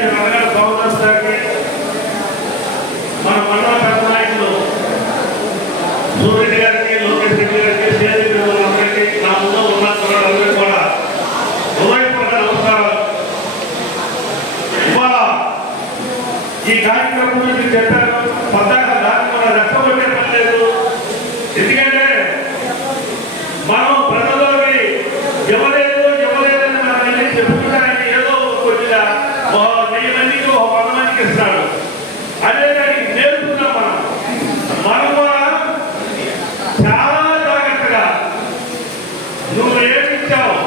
నేను అడగాలి గవర్నర్ గారికి, మన మండల పెద్ద నాయకులు సూర్యుడి గారికి, లోకేష్ రెడ్డి గారికి, అందరికీ నా ముందు ఉన్న అందరికీ కూడా హృదయపూర్వక నమస్కారాలు. ఇవాళ ఈ కార్యక్రమం గురించి చెప్పారు. పద్దాక దాన్ని మనం రెచ్చగొట్టే పని లేదు. ఎందుకంటే మనం ప్రజల్లోకి ఎవరేదని మనం వెళ్ళి చెప్పుకుంటానికి ఏదో కొద్దిగా 1000 మందికి 100 మందికి ఇస్తాడు. అదే దానికి నేర్పుతున్నాం. మనం కూడా చాలా జాగ్రత్తగా నువ్వు ఏమిచ్చావు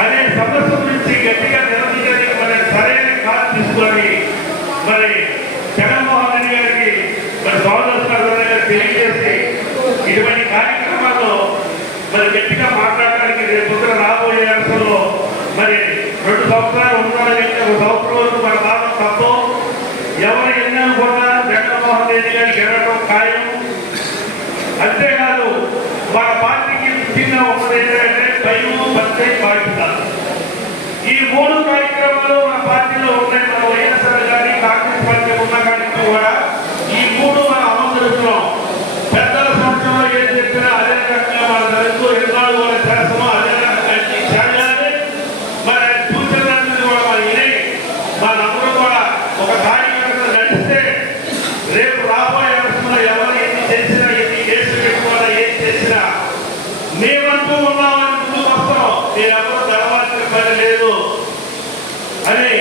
అనే సమస్య గురించి గట్టిగా నిలదీయడానికి మరి సరైన కాలం తీసుకొని మరి జగన్మోహన్ రెడ్డి గారికి మరి గవర్నర్ తెలియజేసి ఇటువంటి కార్యక్రమాల్లో మరి గట్టిగా మాట్లాడడానికి రేపు రాబోయే అంశంలో మరి 2 సంవత్సరాలు ఉండాలని 1 సంవత్సరం వరకు మన బాధ తప్పు. ఎవరు ఎన్నో కూడా జగన్మోహన్ రెడ్డి గారికి గెలవడం ఖాయం. అంతేకాదు మన పార్టీకి చిన్న ఒకటి ఏంటంటే భయం, పంచాయతీ, బాధ్యత. ఈ 3 కార్యక్రమాలు మన పార్టీలో ఉన్నాయి. మన వైఎస్ఆర్ గారి కాంగ్రెస్ పార్టీ ఉన్న కానీ కూడా ఈ 3 మనం అమలు జరుగుతున్నాం. పెద్దల సంవత్సరంలో ఏం చెప్పినా అదే రకంగా మన దళితులు ఎన్నాళ్ళు కూడా చేస్తామో అదే రకంగా చేయాలి. మరి సూచనలన్నీ కూడా మరి విని మనందరూ కూడా ఒక కార్యక్రమం నడిస్తే రేపు రాబోయే అంశంలో ఎవరు ఎన్ని చేసినా, ఎన్ని కేసులు పెట్టుకోవాలా, ఏం చేసినా మేమంటూ ఉన్నామని ముందుకు వస్తాం. నేనెవరూ తెలవాల్సిన పని లేదు అని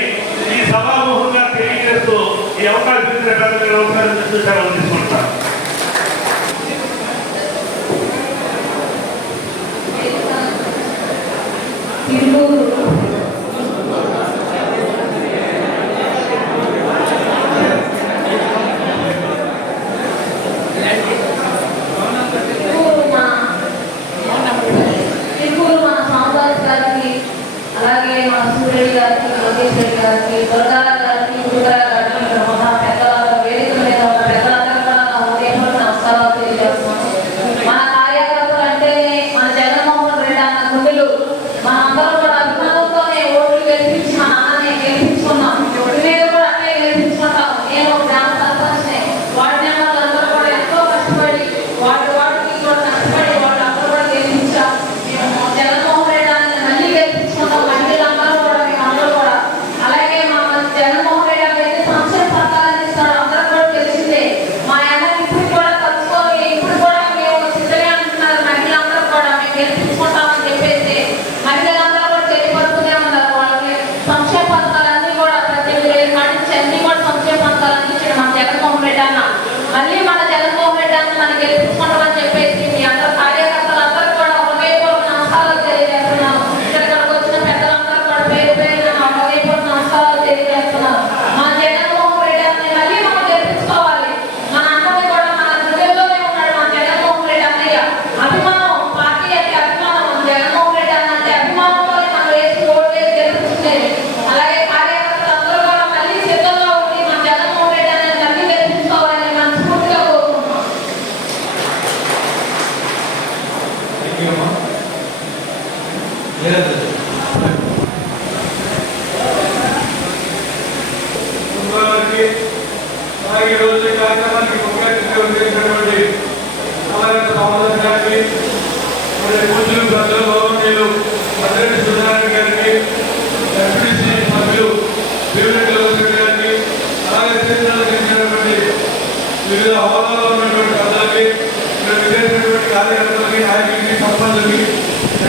ఈ సభాముఖంగా తెలియజేస్తూ ఈ అవకాశం ఇచ్చిన పెద్దలు అవకాశం చూసామని తీసుకుంటాం. అలాగే మన సూర్యుడి గారికి, లోకేష్ రెడ్డి గారికి, దుర్గా గారికి, వేదిక మీద ఉన్న పెద్దలందరూ కూడా నా ఉదయపూర్వక నమస్కారాలు తెలియజేస్తున్నాను. మన కార్యకర్తలు అంటే మన జగన్మోహన్ రెడ్డి అన్న గుండెలు మనందరూ కూడా అభిమానంతోనే ఓట్లు గెలిపించి మన అన్నని గెలిపించుకున్నాం. మేము కూడా అట్లే గెలిపించుకుంటాం. నేను గ్రామ సర్పంచ్ని. వార్డు మెంబర్లు అందరూ కూడా ఎంతో కష్టపడి వాటికి కూడా కష్టపడి వాళ్ళందరూ కూడా గెలిపించాం. మేము జగన్మోహన్ రెడ్డి అన్నని మళ్ళీ గెలిపించుకుంటాం. మహిళలందరూ కూడా మేమందరూ కూడా అలాగే మా జగన్మోహన్ రెడ్డి అయితే సంక్షేమ పథకాలు ఇస్తాడు. అందరూ కూడా తెలిసిందే. మా అన్నని ఇప్పుడు కూడా తలుచుకొని ఇప్పుడు కూడా మేము సిద్ధమే అంటున్నారు. మహిళలందరూ కూడా మేము గెలిపించుకుంటామని చెప్పేసి మహిళలందరూ కూడా తెలియపడుతూనే ఉన్నారు. వాళ్ళకి సంక్షేమ పథకాలన్నీ కూడా ప్రతి కాడించి అన్ని కూడా సంక్షేమ పథకాలు అందించాడు మన జగన్మోహన్ రెడ్డి అన్న. మళ్ళీ మన జగన్మోహన్ రెడ్డి అన్న మనం గెలిపించుకుంటామని చెప్పేసి మీ అందరూ కార్యకర్తలు అందరూ కూడా హృదయపూర్వక నమస్కారాలు తెలియజేస్తున్నాను. ఇక్కడికి వచ్చిన పెద్దలందరూ కూడా పేరు పేరున హృదయపూర్వక నమస్కారాలు తెలియజేస్తున్నారు. మన జగన్మోహన్ రెడ్డి అన్నని మళ్ళీ మనం గెలిపించుకోవాలి. మన అన్నని కూడా మన హృదయంలోనే ఉన్నాడు మన జగన్మోహన్ రెడ్డి అన్నయ్య. అభిమానం, పార్టీ అంటే అభిమానం. మన జగన్మోహన్ రెడ్డి అన్న అంటే అభిమానంతోనే మనం వేసి ఓటు వేసి గెలిపించుకునేది. అలాగే కార్యకర్తలు అందరూ కూడా మళ్ళీ సిద్ధంగా ఉండి మన జగన్మోహన్ రెడ్డి అన్నని మళ్ళీ గెలిపించుకోవాలని మనస్ఫూర్తిగా కోరుకుంటున్నాం. ఈ రోజు ఈ కార్యక్రమానికి ముఖ్య అతిథిగా చేసినటువంటి పూజలు పెద్దలు గౌరవనీయులు మద్రెడ్డి సుధారాయణ గారికి, ఎంపీడీసీ సభ్యులు దేవిరెడ్డి లోకేష్ గారికి, అలాగే చేసినటువంటి వివిధ హోదాలో ఉన్నటువంటి పెద్దలకి, ఇక్కడ విజయించినటువంటి కార్యకర్తలకి, నాయకులకి, సర్పంచులకి,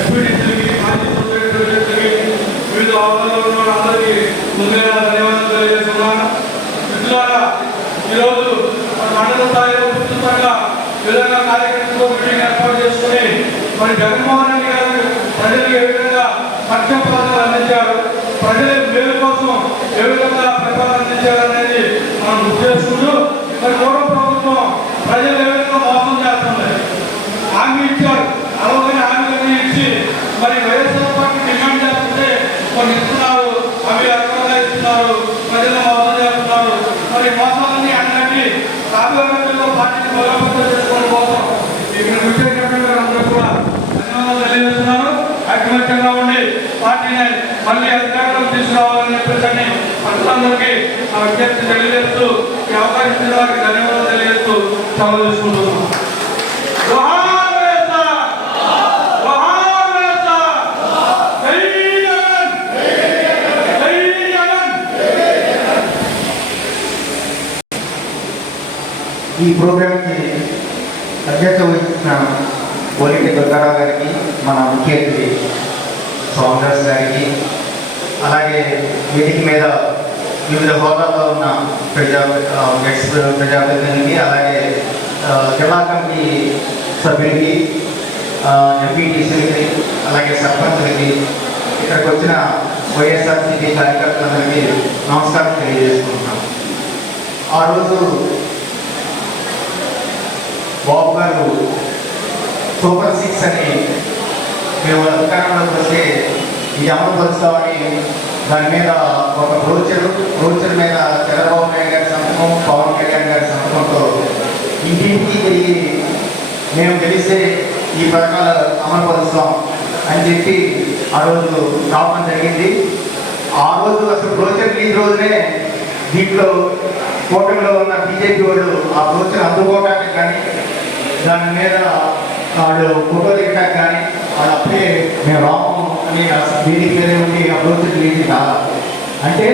ఎంపీడీసీలకి, మాజీ సొసైటీ వివిధ హోదాలో ఉన్న అందరికీ ముందుగా ధన్యవాదాలు తెలియజేస్తున్నాను. మిత్రులారా, ఈరోజు మండల స్థాయిలో విస్తృతంగా విధంగా కార్యక్రమంలో మీటింగ్ ఏర్పాటు చేసుకుని మరి జగన్మోహన్ రెడ్డి గారు ప్రజలకు ఏ విధంగా సంక్షేమ పథకాలు అందించారు, ప్రజల మేలు కోసం ఏ విధంగా పరిపాలన అందించారు అనేది మనం గుర్తు చేసుకుంటూ మరి పూర్వ ప్రభుత్వం ప్రజలు ఏ విధంగా మోసం చేస్తుంది. హామీ ఇచ్చారు, అలాగే హామీలన్నీ ఇచ్చి మరి వైఎస్ఆర్ పార్టీ డిమాండ్ చేస్తుంటే కొన్ని ఇస్తున్నారు, అవి అర్థంగా ఇస్తున్నారు, ప్రజలు మోసం చేస్తున్నారు. మరి మోసాలన్నీ అన్నట్టు రాబోయే పార్టీని బలోపేతం చేసుకోవడం కోసం ఇక్కడ విశేషంగా అందరూ కూడా ధన్యవాదాలు తెలియజేస్తున్నారు. ఐకమత్యంగా ఉండి పార్టీని మళ్ళీ అధికారంలో తీసుకురావాలని చెప్పేసి ప్రజలందరికీ ఆ విజ్ఞప్తి తెలియజేస్తూ ఈ అవకాశం ఇచ్చిన వారికి ధన్యవాదాలు తెలియజేస్తూ సెలవు తీసుకుంటున్నాం. జోహార్ వైఎస్ఆర్! జోహార్ వైఎస్ఆర్! జై జగన్! జై జగన్! ఈ ప్రోగ్రాంకి అధ్యక్షత వహించిన పోలిటి దుర్గారావు గారికి, మన ముఖ్య అతిథి సోమదాస్ గారికి, అలాగే వేదిక మీద వివిధ హోదాల్లో ఉన్న ప్రజాప్రతినిధులకి, అలాగే జిల్లా కమిటీ సభ్యులకి, ఎంపీటీసీలకి, అలాగే సర్పంచులకి, ఇక్కడికి వచ్చిన వైఎస్ఆర్సీపీ కార్యకర్తలందరికీ నమస్కారం తెలియజేసుకుంటున్నాం. ఆ రోజు బాబు గారు సూపర్ 6 అని మేము అధికారంలోకి వస్తే ఇది అమలుపరుస్తామని దాని మీద ఒక బ్రోచర్ మీద చంద్రబాబు నాయుడు గారి సంతకం, పవన్ కళ్యాణ్ గారి సంతకంతో ఇంటింటికి తిరిగి మేము గెలిస్తే ఈ పథకాలు అమలుపరుస్తాం అని చెప్పి ఆ రోజు రావడం జరిగింది. ఆ రోజు అసలు బ్రోచర్ రిలీజ్ రోజునే దీంట్లో కూటమిలో ఉన్న బీజేపీ వాళ్ళు ఆ బ్రోచర్ అందుకోవడానికి కానీ, దాని మీద వాళ్ళు ఫోటో దిగటానికి కానీ వాళ్ళు అప్పుడే మేము రాము అని దీనికి పేరే ఉండి ఆ బ్రోచర్ రిలీజ్ కాదు. అంటే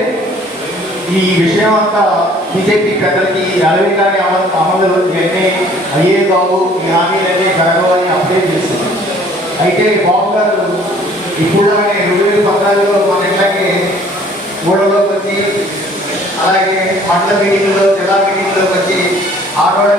ఈ విషయం అంతా బీజేపీ పెద్దలకి అలవి కానీ అమలు ఇవన్నీ అయ్యే బాబు ఈ హామీలన్నీ జరగవని అప్పుడే చేస్తుంది. అయితే బాబు గారు ఇప్పుడునే 2014లో మన ఇట్లాగే ఊళ్ళలోకి వచ్చి, అలాగే మండల మీటింగ్లో, జిల్లా మీటింగ్లోకి వచ్చి ఆడవాళ్ళ